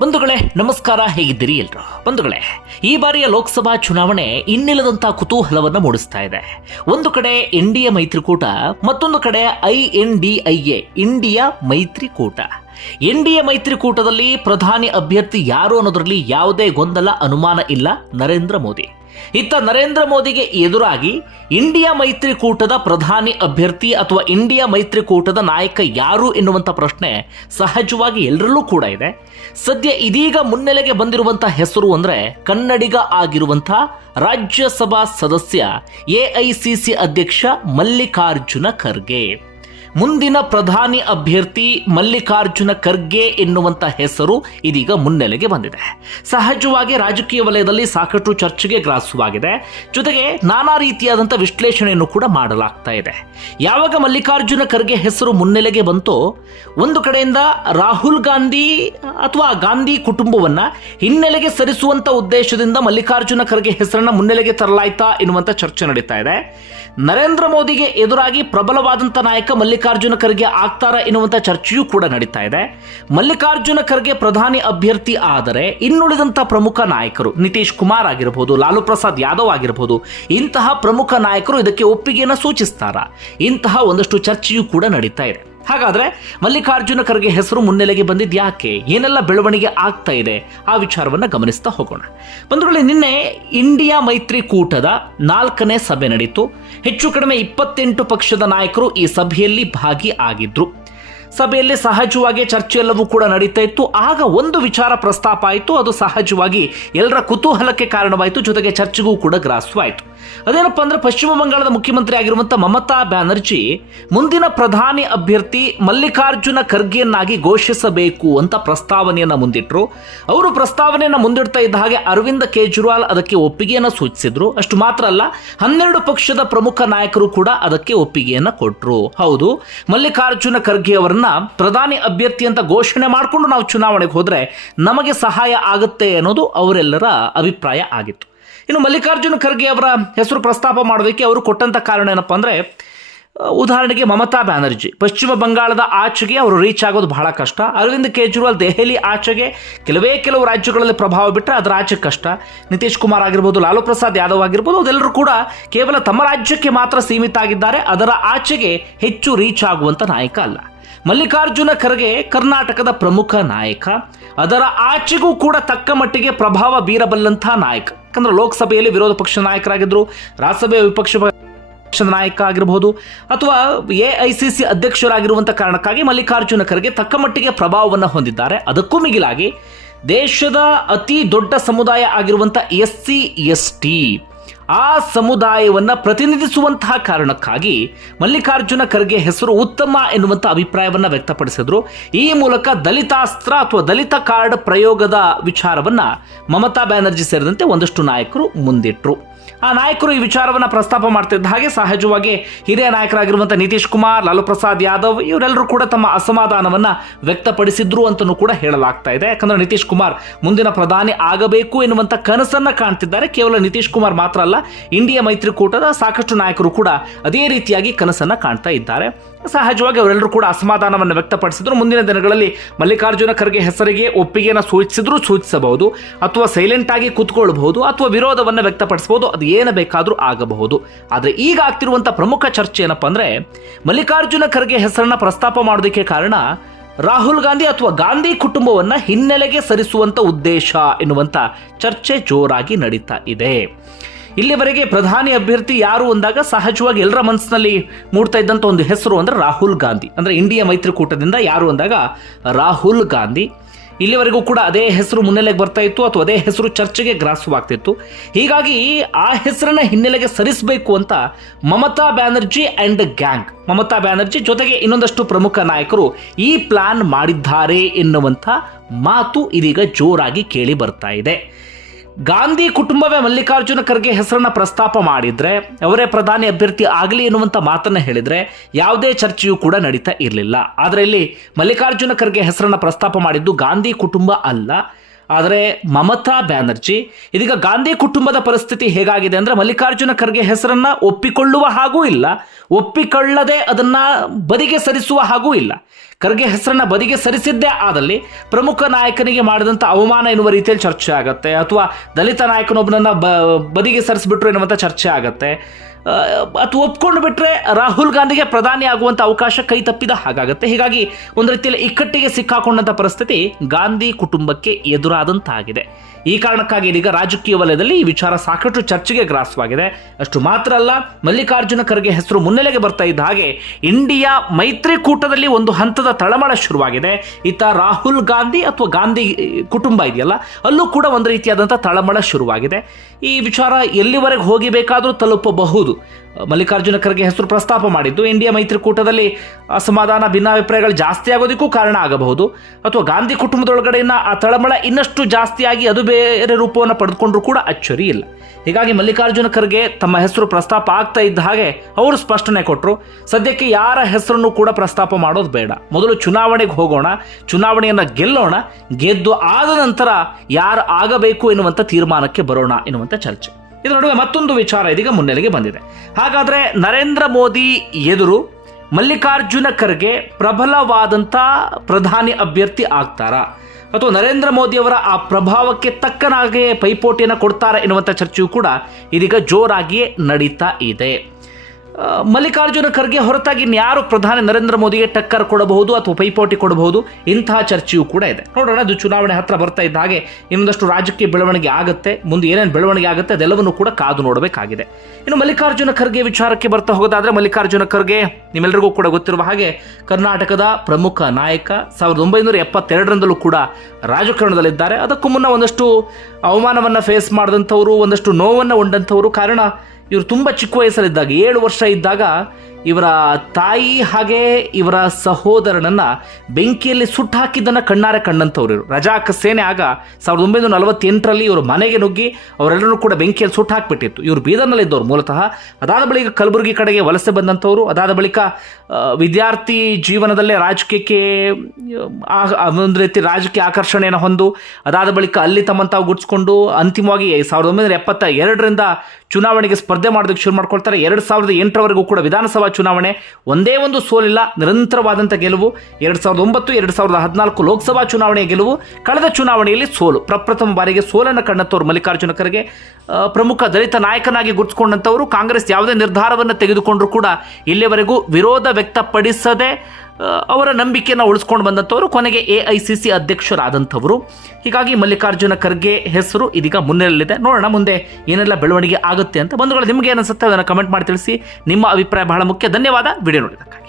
ಬಂಧುಗಳೇ ನಮಸ್ಕಾರ, ಹೇಗಿದ್ದೀರಿ ಎಲ್ರು? ಬಂಧುಗಳೇ, ಈ ಬಾರಿಯ ಲೋಕಸಭಾ ಚುನಾವಣೆ ಇನ್ನಿಲ್ಲದಂತಹ ಕುತೂಹಲವನ್ನು ಮೂಡಿಸ್ತಾ ಇದೆ. ಒಂದು ಕಡೆ ಎನ್ಡಿಎ ಮೈತ್ರಿಕೂಟ, ಮತ್ತೊಂದು ಕಡೆ INDIA ಇಂಡಿಯಾ ಮೈತ್ರಿಕೂಟ. ಎನ್ಡಿಎ ಮೈತ್ರಿಕೂಟದಲ್ಲಿ ಪ್ರಧಾನಿ ಅಭ್ಯರ್ಥಿ ಯಾರು ಅನ್ನೋದರಲ್ಲಿ ಯಾವುದೇ ಗೊಂದಲ, ಅನುಮಾನ ಇಲ್ಲ, ನರೇಂದ್ರ ಮೋದಿ. ಇತ್ತ ನರೇಂದ್ರ ಮೋದಿಗೆ ಎದುರಾಗಿ ಇಂಡಿಯಾ ಮೈತ್ರಿಕೂಟದ ಪ್ರಧಾನಿ ಅಭ್ಯರ್ಥಿ ಅಥವಾ ಇಂಡಿಯಾ ಮೈತ್ರಿಕೂಟದ ನಾಯಕ ಯಾರು ಎನ್ನುವಂಥ ಪ್ರಶ್ನೆ ಸಹಜವಾಗಿ ಎಲ್ಲರಲ್ಲೂ ಕೂಡ ಇದೆ. ಸದ್ಯ ಇದೀಗ ಮುನ್ನೆಲೆಗೆ ಬಂದಿರುವಂತಹ ಹೆಸರು ಅಂದರೆ ಕನ್ನಡಿಗ ಆಗಿರುವಂಥ ರಾಜ್ಯಸಭಾ ಸದಸ್ಯ AICC ಅಧ್ಯಕ್ಷ ಮಲ್ಲಿಕಾರ್ಜುನ ಖರ್ಗೆ. ಮುಂದಿನ ಪ್ರಧಾನಿ ಅಭ್ಯರ್ಥಿ ಮಲ್ಲಿಕಾರ್ಜುನ ಖರ್ಗೆ ಎನ್ನುವಂಥ ಹೆಸರು ಇದೀಗ ಮುನ್ನೆಲೆಗೆ ಬಂದಿದೆ. ಸಹಜವಾಗಿ ರಾಜಕೀಯ ವಲಯದಲ್ಲಿ ಸಾಕಷ್ಟು ಚರ್ಚೆಗೆ ಗ್ರಾಸವಾಗಿದೆ. ಜೊತೆಗೆ ನಾನಾ ರೀತಿಯಾದಂಥ ವಿಶ್ಲೇಷಣೆಯನ್ನು ಕೂಡ ಮಾಡಲಾಗ್ತಾ ಇದೆ. ಯಾವಾಗ ಮಲ್ಲಿಕಾರ್ಜುನ ಖರ್ಗೆ ಹೆಸರು ಮುನ್ನೆಲೆಗೆ ಬಂತೋ, ಒಂದು ಕಡೆಯಿಂದ ರಾಹುಲ್ ಗಾಂಧಿ ಅಥವಾ ಗಾಂಧಿ ಕುಟುಂಬವನ್ನ ಹಿನ್ನೆಲೆಗೆ ಸರಿಸುವಂತ ಉದ್ದೇಶದಿಂದ ಮಲ್ಲಿಕಾರ್ಜುನ ಖರ್ಗೆ ಹೆಸರನ್ನ ಮುನ್ನೆಲೆಗೆ ತರಲಾಯ್ತಾ ಎನ್ನುವಂಥ ಚರ್ಚೆ ನಡೀತಾ ಇದೆ. ನರೇಂದ್ರ ಮೋದಿಗೆ ಎದುರಾಗಿ ಪ್ರಬಲವಾದಂಥ ನಾಯಕ ಮಲ್ಲಿಕಾರ್ಜುನ ಖರ್ಗೆ ಆಗ್ತಾರ ಎನ್ನುವಂಥ ಚರ್ಚೆಯೂ ಕೂಡ ನಡೀತಾ ಇದೆ. ಮಲ್ಲಿಕಾರ್ಜುನ ಖರ್ಗೆ ಪ್ರಧಾನಿ ಅಭ್ಯರ್ಥಿ ಆದರೆ ಇನ್ನುಳಿದಂಥ ಪ್ರಮುಖ ನಾಯಕರು ನಿತೀಶ್ ಕುಮಾರ್ ಆಗಿರಬಹುದು, ಲಾಲು ಪ್ರಸಾದ್ ಯಾದವ್ ಆಗಿರಬಹುದು, ಇಂತಹ ಪ್ರಮುಖ ನಾಯಕರು ಇದಕ್ಕೆ ಒಪ್ಪಿಗೆಯನ್ನು ಸೂಚಿಸ್ತಾರ. ಇಂತಹ ಒಂದಷ್ಟು ಚರ್ಚೆಯೂ ಕೂಡ ನಡೀತಾ ಇದೆ. ಹಾಗಾದ್ರೆ ಮಲ್ಲಿಕಾರ್ಜುನ ಖರ್ಗೆ ಹೆಸರು ಮುನ್ನೆಲೆಗೆ ಬಂದಿದ್ದು ಯಾಕೆ, ಏನೆಲ್ಲ ಬೆಳವಣಿಗೆ ಆಗ್ತಾ ಇದೆ, ಆ ವಿಚಾರವನ್ನು ಗಮನಿಸ್ತಾ ಹೋಗೋಣ. ಬಂಧುಗಳೇ, ನಿನ್ನೆ ಇಂಡಿಯಾ ಮೈತ್ರಿಕೂಟದ 4ನೇ ಸಭೆ ನಡೀತು. ಹೆಚ್ಚು ಕಡಿಮೆ 28 ಪಕ್ಷದ ನಾಯಕರು ಈ ಸಭೆಯಲ್ಲಿ ಭಾಗಿಯಾಗಿದ್ರು. ಸಭೆಯಲ್ಲಿ ಸಹಜವಾಗಿ ಚರ್ಚೆ ಎಲ್ಲವೂ ಕೂಡ ನಡೀತಾ ಇತ್ತು. ಆಗ ಒಂದು ವಿಚಾರ ಪ್ರಸ್ತಾಪ ಆಯಿತು. ಅದು ಸಹಜವಾಗಿ ಎಲ್ಲರ ಕುತೂಹಲಕ್ಕೆ ಕಾರಣವಾಯಿತು, ಜೊತೆಗೆ ಚರ್ಚೆಗೂ ಕೂಡ ಗ್ರಾಸವಾಯಿತು. ಅದೇನಪ್ಪ ಅಂದ್ರೆ, ಪಶ್ಚಿಮ ಬಂಗಾಳದ ಮುಖ್ಯಮಂತ್ರಿ ಆಗಿರುವಂಥ ಮಮತಾ ಬ್ಯಾನರ್ಜಿ ಮುಂದಿನ ಪ್ರಧಾನಿ ಅಭ್ಯರ್ಥಿ ಮಲ್ಲಿಕಾರ್ಜುನ ಖರ್ಗೆಯನ್ನಾಗಿ ಘೋಷಿಸಬೇಕು ಅಂತ ಪ್ರಸ್ತಾವನೆಯನ್ನು ಮುಂದಿಟ್ಟರು. ಅವರು ಪ್ರಸ್ತಾವನೆಯನ್ನು ಮುಂದಿಡ್ತಾ ಇದ್ದ ಹಾಗೆ ಅರವಿಂದ್ ಕೇಜ್ರಿವಾಲ್ ಅದಕ್ಕೆ ಒಪ್ಪಿಗೆಯನ್ನು ಸೂಚಿಸಿದ್ರು. ಅಷ್ಟು ಮಾತ್ರ ಅಲ್ಲ, 12 ಪಕ್ಷದ ಪ್ರಮುಖ ನಾಯಕರು ಕೂಡ ಅದಕ್ಕೆ ಒಪ್ಪಿಗೆಯನ್ನು ಕೊಟ್ಟರು. ಹೌದು, ಮಲ್ಲಿಕಾರ್ಜುನ ಖರ್ಗೆ ಅವರನ್ನ ಪ್ರಧಾನಿ ಅಭ್ಯರ್ಥಿ ಅಂತ ಘೋಷಣೆ ಮಾಡಿಕೊಂಡು ನಾವು ಚುನಾವಣೆಗೆ ಹೋದ್ರೆ ನಮಗೆ ಸಹಾಯ ಆಗುತ್ತೆ ಅನ್ನೋದು ಅವರೆಲ್ಲರ ಅಭಿಪ್ರಾಯ ಆಗಿತ್ತು. ಇನ್ನು ಮಲ್ಲಿಕಾರ್ಜುನ ಖರ್ಗೆ ಅವರ ಹೆಸರು ಪ್ರಸ್ತಾಪ ಮಾಡೋದಕ್ಕೆ ಅವರು ಕೊಟ್ಟಂತ ಕಾರಣ ಏನಪ್ಪಾ ಅಂದ್ರೆ, ಉದಾಹರಣೆಗೆ ಮಮತಾ ಬ್ಯಾನರ್ಜಿ ಪಶ್ಚಿಮ ಬಂಗಾಳದ ಆಚೆಗೆ ಅವರು ರೀಚ್ ಆಗೋದು ಬಹಳ ಕಷ್ಟ. ಅರವಿಂದ್ ಕೇಜ್ರಿವಾಲ್ ದೆಹಲಿ ಆಚೆಗೆ ಕೆಲವು ರಾಜ್ಯಗಳಲ್ಲಿ ಪ್ರಭಾವ ಬಿಟ್ಟರೆ ಅದರ ಆಚೆ ಕಷ್ಟ. ನಿತೀಶ್ ಕುಮಾರ್ ಆಗಿರ್ಬೋದು, ಲಾಲು ಪ್ರಸಾದ್ ಯಾದವ್ ಆಗಿರ್ಬೋದು, ಅದೆಲ್ಲರೂ ಕೂಡ ಕೇವಲ ತಮ್ಮ ರಾಜ್ಯಕ್ಕೆ ಮಾತ್ರ ಸೀಮಿತ ಆಗಿದ್ದಾರೆ. ಅದರ ಆಚೆಗೆ ಹೆಚ್ಚು ರೀಚ್ ಆಗುವಂತ ನಾಯಕ ಅಲ್ಲ. ಮಲ್ಲಿಕಾರ್ಜುನ ಖರ್ಗೆ ಕರ್ನಾಟಕದ ಪ್ರಮುಖ ನಾಯಕ, ಅದರ ಆಚೆಗೂ ಕೂಡ ತಕ್ಕ ಮಟ್ಟಿಗೆ ಪ್ರಭಾವ ಬೀರಬಲ್ಲಂತಹ ನಾಯಕ. ಯಾಕಂದ್ರೆ ಲೋಕಸಭೆಯಲ್ಲಿ ವಿರೋಧ ಪಕ್ಷ ನಾಯಕರಾಗಿದ್ರು, ರಾಜ್ಯಸಭೆಯ ವಿಪಕ್ಷ ಪಕ್ಷದ ನಾಯಕ ಆಗಿರಬಹುದು, ಅಥವಾ AICC ಅಧ್ಯಕ್ಷರಾಗಿರುವಂಥ ಕಾರಣಕ್ಕಾಗಿ ಮಲ್ಲಿಕಾರ್ಜುನ ಖರ್ಗೆ ತಕ್ಕ ಮಟ್ಟಿಗೆ ಪ್ರಭಾವವನ್ನು ಹೊಂದಿದ್ದಾರೆ. ಅದಕ್ಕೂ ಮಿಗಿಲಾಗಿ ದೇಶದ ಅತಿ ದೊಡ್ಡ ಸಮುದಾಯ ಆಗಿರುವಂಥ SC/ST ಆ ಸಮುದಾಯವನ್ನು ಪ್ರತಿನಿಧಿಸುವಂತಹ ಕಾರಣಕ್ಕಾಗಿ ಮಲ್ಲಿಕಾರ್ಜುನ ಖರ್ಗೆ ಹೆಸರು ಉತ್ತಮ ಎನ್ನುವಂಥ ಅಭಿಪ್ರಾಯವನ್ನು ವ್ಯಕ್ತಪಡಿಸಿದ್ರು. ಈ ಮೂಲಕ ದಲಿತಾಸ್ತ್ರ ಅಥವಾ ದಲಿತ ಕಾರ್ಡ್ ಪ್ರಯೋಗದ ವಿಚಾರವನ್ನು ಮಮತಾ ಬ್ಯಾನರ್ಜಿ ಸೇರಿದಂತೆ ಒಂದಷ್ಟು ನಾಯಕರು ಮುಂದಿಟ್ಟರು. ಆ ನಾಯಕರು ಈ ವಿಚಾರವನ್ನು ಪ್ರಸ್ತಾಪ ಮಾಡ್ತಿದ್ದ ಹಾಗೆ ಸಹಜವಾಗಿ ಹಿರಿಯ ನಾಯಕರಾಗಿರುವಂಥ ನಿತೀಶ್ ಕುಮಾರ್, ಲಾಲು ಪ್ರಸಾದ್ ಯಾದವ್ ಇವರೆಲ್ಲರೂ ಕೂಡ ತಮ್ಮ ಅಸಮಾಧಾನವನ್ನು ವ್ಯಕ್ತಪಡಿಸಿದ್ರು ಅಂತಲೂ ಕೂಡ ಹೇಳಲಾಗ್ತಾ ಇದೆ. ಯಾಕಂದ್ರೆ ನಿತೀಶ್ ಕುಮಾರ್ ಮುಂದಿನ ಪ್ರಧಾನಿ ಆಗಬೇಕು ಎನ್ನುವಂಥ ಕನಸನ್ನು ಕಾಣ್ತಿದ್ದಾರೆ. ಕೇವಲ ನಿತೀಶ್ ಕುಮಾರ್ ಮಾತ್ರ ಅಲ್ಲ, ಇಂಡಿಯಾ ಮೈತ್ರಿಕೂಟದ ಸಾಕಷ್ಟು ನಾಯಕರು ಕೂಡ ಅದೇ ರೀತಿಯಾಗಿ ಕನಸನ್ನು ಕಾಣ್ತಾ ಇದ್ದಾರೆ. ಸಹಜವಾಗಿ ಅವರೆಲ್ಲರೂ ಕೂಡ ಅಸಮಾಧಾನವನ್ನು ವ್ಯಕ್ತಪಡಿಸಿದ್ರು. ಮುಂದಿನ ದಿನಗಳಲ್ಲಿ ಮಲ್ಲಿಕಾರ್ಜುನ ಖರ್ಗೆ ಹೆಸರಿಗೆ ಒಪ್ಪಿಗೆಯನ್ನು ಸೂಚಿಸಬಹುದು, ಅಥವಾ ಸೈಲೆಂಟ್ ಆಗಿ ಕೂತ್ಕೊಳ್ಬಹುದು, ಅಥವಾ ವಿರೋಧವನ್ನು ವ್ಯಕ್ತಪಡಿಸಬಹುದು. ಅದು ಏನು ಬೇಕಾದರೂ ಆಗಬಹುದು. ಆದರೆ ಈಗ ಆಗ್ತಿರುವಂಥ ಪ್ರಮುಖ ಚರ್ಚೆ ಏನಪ್ಪ ಅಂದ್ರೆ, ಮಲ್ಲಿಕಾರ್ಜುನ ಖರ್ಗೆ ಹೆಸರನ್ನ ಪ್ರಸ್ತಾಪ ಮಾಡೋದಕ್ಕೆ ಕಾರಣ ರಾಹುಲ್ ಗಾಂಧಿ ಅಥವಾ ಗಾಂಧಿ ಕುಟುಂಬವನ್ನ ಹಿನ್ನೆಲೆಗೆ ಸರಿಸುವಂತ ಉದ್ದೇಶ ಎನ್ನುವಂತ ಚರ್ಚೆ ಜೋರಾಗಿ ನಡೀತಾ ಇದೆ. ಇಲ್ಲಿವರೆಗೆ ಪ್ರಧಾನಿ ಅಭ್ಯರ್ಥಿ ಯಾರು ಅಂದಾಗ ಸಹಜವಾಗಿ ಎಲ್ಲರ ಮನಸ್ಸಿನಲ್ಲಿ ಮೂಡ್ತಾ ಇದ್ದಂಥ ಒಂದು ಹೆಸರು ಅಂದ್ರೆ ರಾಹುಲ್ ಗಾಂಧಿ. ಅಂದ್ರೆ ಇಂಡಿಯಾ ಮೈತ್ರಿಕೂಟದಿಂದ ಯಾರು ಅಂದಾಗ ರಾಹುಲ್ ಗಾಂಧಿ. ಇಲ್ಲಿವರೆಗೂ ಕೂಡ ಅದೇ ಹೆಸರು ಮುನ್ನೆಲೆಗೆ ಬರ್ತಾ ಇತ್ತು, ಅಥವಾ ಅದೇ ಹೆಸರು ಚರ್ಚೆಗೆ ಗ್ರಾಸವಾಗ್ತಿತ್ತು. ಹೀಗಾಗಿ ಆ ಹೆಸರನ್ನ ಹಿನ್ನೆಲೆಗೆ ಸರಿಸಬೇಕು ಅಂತ ಮಮತಾ ಬ್ಯಾನರ್ಜಿ ಅಂಡ್ ಗ್ಯಾಂಗ್, ಮಮತಾ ಬ್ಯಾನರ್ಜಿ ಜೊತೆಗೆ ಇನ್ನೊಂದಷ್ಟು ಪ್ರಮುಖ ನಾಯಕರು ಈ ಪ್ಲಾನ್ ಮಾಡಿದ್ದಾರೆ ಎನ್ನುವಂಥ ಮಾತು ಇದೀಗ ಜೋರಾಗಿ ಕೇಳಿ ಬರ್ತಾ ಇದೆ. ಗಾಂಧಿ ಕುಟುಂಬವೇ ಮಲ್ಲಿಕಾರ್ಜುನ ಖರ್ಗೆ ಹೆಸರನ್ನ ಪ್ರಸ್ತಾಪ ಮಾಡಿದ್ರೆ, ಅವರೇ ಪ್ರಧಾನಿ ಅಭ್ಯರ್ಥಿ ಆಗಲಿ ಎನ್ನುವಂಥ ಮಾತನ್ನ ಹೇಳಿದ್ರೆ ಯಾವುದೇ ಚರ್ಚೆಯೂ ಕೂಡ ನಡೀತಾ ಇರಲಿಲ್ಲ. ಆದರೆ ಇಲ್ಲಿ ಮಲ್ಲಿಕಾರ್ಜುನ ಖರ್ಗೆ ಹೆಸರನ್ನ ಪ್ರಸ್ತಾಪ ಮಾಡಿದ್ದು ಗಾಂಧಿ ಕುಟುಂಬ ಅಲ್ಲ, ಆದರೆ ಮಮತಾ ಬ್ಯಾನರ್ಜಿ ಇದೀಗ ಗಾಂಧಿ ಕುಟುಂಬದ ಪರಿಸ್ಥಿತಿ ಹೇಗಾಗಿದೆ ಅಂದರೆ ಮಲ್ಲಿಕಾರ್ಜುನ ಖರ್ಗೆ ಹೆಸರನ್ನ ಒಪ್ಪಿಕೊಳ್ಳುವ ಹಾಗೂ ಇಲ್ಲ, ಒಪ್ಪಿಕೊಳ್ಳದೆ ಅದನ್ನ ಬದಿಗೆ ಸರಿಸುವ ಹಾಗೂ ಇಲ್ಲ. ಖರ್ಗೆ ಹೆಸರನ್ನ ಬದಿಗೆ ಸರಿಸಿದ್ದೇ ಆದಲ್ಲಿ ಪ್ರಮುಖ ನಾಯಕನಿಗೆ ಮಾಡಿದಂಥ ಅವಮಾನ ಎನ್ನುವ ರೀತಿಯಲ್ಲಿ ಚರ್ಚೆ ಆಗುತ್ತೆ, ಅಥವಾ ದಲಿತ ನಾಯಕನೊಬ್ಬನನ್ನ ಬದಿಗೆ ಸರಿಸ್ಬಿಟ್ರು ಎನ್ನುವಂಥ ಚರ್ಚೆ ಆಗುತ್ತೆ, ಅಥವಾ ಒಪ್ಕೊಂಡು ಬಿಟ್ರೆ ರಾಹುಲ್ ಗಾಂಧಿಗೆ ಪ್ರಧಾನಿ ಆಗುವಂಥ ಅವಕಾಶ ಕೈ ತಪ್ಪಿದ ಹಾಗಾಗುತ್ತೆ. ಹೀಗಾಗಿ ಒಂದು ರೀತಿಯಲ್ಲಿ ಇಕ್ಕಟ್ಟಿಗೆ ಸಿಕ್ಕಾಕೊಂಡಂಥ ಪರಿಸ್ಥಿತಿ ಗಾಂಧಿ ಕುಟುಂಬಕ್ಕೆ ಎದುರಾದಂತಾಗಿದೆ. ಈ ಕಾರಣಕ್ಕಾಗಿ ಇದೀಗ ರಾಜಕೀಯ ವಲಯದಲ್ಲಿ ಈ ವಿಚಾರ ಸಾಕಷ್ಟು ಚರ್ಚೆಗೆ ಗ್ರಾಸವಾಗಿದೆ. ಅಷ್ಟು ಮಾತ್ರ ಅಲ್ಲ, ಮಲ್ಲಿಕಾರ್ಜುನ ಖರ್ಗೆ ಹೆಸರು ಮುನ್ನೆಲೆಗೆ ಬರ್ತಾ ಇದ್ದ ಹಾಗೆ ಇಂಡಿಯಾ ಮೈತ್ರಿಕೂಟದಲ್ಲಿ ಒಂದು ಹಂತದ ತಳಮಳ ಶುರುವಾಗಿದೆ. ಇತ್ತ ರಾಹುಲ್ ಗಾಂಧಿ ಅಥವಾ ಗಾಂಧಿ ಕುಟುಂಬ ಇದೆಯಲ್ಲ, ಅಲ್ಲೂ ಕೂಡ ಒಂದು ರೀತಿಯಾದಂಥ ತಳಮಳ ಶುರುವಾಗಿದೆ. ಈ ವಿಚಾರ ಎಲ್ಲಿವರೆಗೆ ಹೋಗಿಬೇಕಾದರೂ ತಲುಪಬಹುದು. ಮಲ್ಲಿಕಾರ್ಜುನ ಖರ್ಗೆ ಹೆಸರು ಪ್ರಸ್ತಾಪ ಮಾಡಿದ್ದು ಇಂಡಿಯಾ ಮೈತ್ರಿಕೂಟದಲ್ಲಿ ಅಸಮಾಧಾನ, ಭಿನ್ನಾಭಿಪ್ರಾಯಗಳು ಜಾಸ್ತಿ ಆಗೋದಕ್ಕೂ ಕಾರಣ ಆಗಬಹುದು, ಅಥವಾ ಗಾಂಧಿ ಕುಟುಂಬದೊಳಗಡೆಯಿಂದ ಆ ತಳಮಳ ಇನ್ನಷ್ಟು ಜಾಸ್ತಿಯಾಗಿ ಅದು ಬೇರೆ ರೂಪವನ್ನು ಪಡೆದುಕೊಂಡ್ರೂ ಕೂಡ ಅಚ್ಚರಿ ಇಲ್ಲ. ಹೀಗಾಗಿ ಮಲ್ಲಿಕಾರ್ಜುನ ಖರ್ಗೆ ತಮ್ಮ ಹೆಸರು ಪ್ರಸ್ತಾಪ ಆಗ್ತಾ ಇದ್ದ ಹಾಗೆ ಅವರು ಸ್ಪಷ್ಟನೆ ಕೊಟ್ಟರು, ಸದ್ಯಕ್ಕೆ ಯಾರ ಹೆಸರನ್ನು ಕೂಡ ಪ್ರಸ್ತಾಪ ಮಾಡೋದು ಬೇಡ, ಮೊದಲು ಚುನಾವಣೆಗೆ ಹೋಗೋಣ, ಚುನಾವಣೆಯನ್ನು ಗೆಲ್ಲೋಣ, ಗೆದ್ದು ಆದ ನಂತರ ಯಾರು ಆಗಬೇಕು ಎನ್ನುವಂಥ ತೀರ್ಮಾನಕ್ಕೆ ಬರೋಣ ಎನ್ನುವಂಥ ಚರ್ಚೆ. ಇದರ ನಡುವೆ ಮತ್ತೊಂದು ವಿಚಾರ ಇದೀಗ ಮುನ್ನೆಲೆಗೆ ಬಂದಿದೆ. ಹಾಗಾದರೆ ನರೇಂದ್ರ ಮೋದಿ ಎದುರು ಮಲ್ಲಿಕಾರ್ಜುನ ಖರ್ಗೆ ಪ್ರಬಲವಾದಂಥ ಪ್ರಧಾನಿ ಅಭ್ಯರ್ಥಿ ಆಗ್ತಾರಾ, ಅಥವಾ ನರೇಂದ್ರ ಮೋದಿಯವರ ಆ ಪ್ರಭಾವಕ್ಕೆ ತಕ್ಕನಾಗೆ ಪೈಪೋಟಿಯನ್ನು ಕೊಡ್ತಾರೆ ಎನ್ನುವಂಥ ಚರ್ಚೆಯೂ ಕೂಡ ಇದೀಗ ಜೋರಾಗಿಯೇ ನಡೀತಾ ಇದೆ. ಮಲ್ಲಿಕಾರ್ಜುನ ಖರ್ಗೆ ಹೊರತಾಗಿ ಇನ್ಯಾರು ಪ್ರಧಾನಿ ನರೇಂದ್ರ ಮೋದಿಗೆ ಟಕ್ಕರ್ ಕೊಡಬಹುದು ಅಥವಾ ಪೈಪೋಟಿ ಕೊಡಬಹುದು, ಇಂತಹ ಚರ್ಚೆಯೂ ಕೂಡ ಇದೆ. ನೋಡೋಣ, ಅದು ಚುನಾವಣೆ ಹತ್ರ ಬರ್ತಾ ಇದ್ದ ಹಾಗೆ ಇನ್ನೊಂದಷ್ಟು ರಾಜಕೀಯ ಬೆಳವಣಿಗೆ ಆಗುತ್ತೆ, ಮುಂದೆ ಏನೇನು ಬೆಳವಣಿಗೆ ಆಗುತ್ತೆ ಅದೆಲ್ಲವನ್ನೂ ಕೂಡ ಕಾದು ನೋಡಬೇಕಾಗಿದೆ. ಇನ್ನು ಮಲ್ಲಿಕಾರ್ಜುನ ಖರ್ಗೆ ವಿಚಾರಕ್ಕೆ ಬರ್ತಾ ಹೋಗೋದಾದ್ರೆ, ಮಲ್ಲಿಕಾರ್ಜುನ ಖರ್ಗೆ ನಿಮ್ಮೆಲ್ಲರಿಗೂ ಕೂಡ ಗೊತ್ತಿರುವ ಹಾಗೆ ಕರ್ನಾಟಕದ ಪ್ರಮುಖ ನಾಯಕ. 1972ರಿಂದಲೂ ಕೂಡ ರಾಜಕಾರಣದಲ್ಲಿದ್ದಾರೆ. ಅದಕ್ಕೂ ಮುನ್ನ ಒಂದಷ್ಟು ಅವಮಾನವನ್ನು ಫೇಸ್ ಮಾಡಿದಂಥವರು, ಒಂದಷ್ಟು ನೋವನ್ನು ಉಂಡಂಥವರು. ಕಾರಣ, ಇವರು ತುಂಬ ಚಿಕ್ಕ ವಯಸ್ಸಲ್ಲಿದ್ದಾಗ, 7 ವರ್ಷ ಇದ್ದಾಗ ಇವರ ತಾಯಿ ಹಾಗೆ ಇವರ ಸಹೋದರನನ್ನು ಬೆಂಕಿಯಲ್ಲಿ ಸುಟ್ಟು ಹಾಕಿದ್ದನ್ನು ಕಣ್ಣಾರೆ ಕಂಡಂಥವ್ರು. ಇವರು ರಜಾಕ್ ಸೇನೆ ಆಗ 1948ರಲ್ಲಿ ಇವರು ಮನೆಗೆ ನುಗ್ಗಿ ಅವರೆಲ್ಲರೂ ಕೂಡ ಬೆಂಕಿಯಲ್ಲಿ ಸುಟ್ಟು ಹಾಕಿಬಿಟ್ಟಿತ್ತು. ಇವರು ಬೀದರ್ನಲ್ಲಿದ್ದವರು ಮೂಲತಃ. ಅದಾದ ಬಳಿಕ ಕಲಬುರಗಿ ಕಡೆಗೆ ವಲಸೆ ಬಂದಂಥವ್ರು. ಅದಾದ ಬಳಿಕ ವಿದ್ಯಾರ್ಥಿ ಜೀವನದಲ್ಲೇ ರಾಜಕೀಯಕ್ಕೆ ಒಂದು ರೀತಿ ರಾಜಕೀಯ ಆಕರ್ಷಣೆಯನ್ನು ಹೊಂದು, ಅದಾದ ಬಳಿಕ ಅಲ್ಲಿ ತಮ್ಮನ್ನು ತಾವು ಗುಡ್ಸ್ಕೊಂಡು ಅಂತಿಮವಾಗಿ 1972ರಿಂದ ಚುನಾವಣೆಗೆ ಸ್ಪರ್ಧೆ ಮಾಡೋದಕ್ಕೆ ಶುರು ಮಾಡ್ಕೊಳ್ತಾರೆ. 2008ರವರೆಗೂ ಕೂಡ ವಿಧಾನಸಭಾ ಚುನಾವಣೆ ಒಂದೇ ಒಂದು ಸೋಲಿಲ್ಲ, ನಿರಂತರವಾದಂಥ ಗೆಲುವು. 2009, 2014 ಲೋಕಸಭಾ ಚುನಾವಣೆಯ ಗೆಲುವು, ಕಳೆದ ಚುನಾವಣೆಯಲ್ಲಿ ಸೋಲು. ಪ್ರಪ್ರಥಮ ಬಾರಿಗೆ ಸೋಲನ್ನು ಕಂಡಂಥವ್ರು ಮಲ್ಲಿಕಾರ್ಜುನ ಖರ್ಗೆ. ಪ್ರಮುಖ ದಲಿತ ನಾಯಕನಾಗಿ ಗುರುತಿಸಿಕೊಂಡಂಥವರು. ಕಾಂಗ್ರೆಸ್ ಯಾವುದೇ ನಿರ್ಧಾರವನ್ನು ತೆಗೆದುಕೊಂಡರೂ ಕೂಡ ಇಲ್ಲಿವರೆಗೂ ವಿರೋಧ ವ್ಯಕ್ತಪಡಿಸದೆ ಅವರ ನಂಬಿಕೆಯನ್ನು ಉಳಿಸ್ಕೊಂಡು ಬಂದಂಥವರು, ಕೊನೆಗೆ AICC ಅಧ್ಯಕ್ಷರಾದಂಥವರು. ಹೀಗಾಗಿ ಮಲ್ಲಿಕಾರ್ಜುನ ಖರ್ಗೆ ಹೆಸರು ಇದೀಗ ಮುನ್ನೆಲೆಯಲ್ಲಿದೆ. ನೋಡೋಣ ಮುಂದೆ ಏನೆಲ್ಲ ಬೆಳವಣಿಗೆ ಆಗುತ್ತೆ ಅಂತ. ಬಂಧುಗಳು, ನಿಮಗೆ ಏನು ಅನಿಸುತ್ತೆ ಅದನ್ನು ಕಮೆಂಟ್ ಮಾಡಿ ತಿಳಿಸಿ. ನಿಮ್ಮ ಅಭಿಪ್ರಾಯ ಬಹಳ ಮುಖ್ಯ. ಧನ್ಯವಾದ ವಿಡಿಯೋ ನೋಡಿದ್ದಕ್ಕೆ.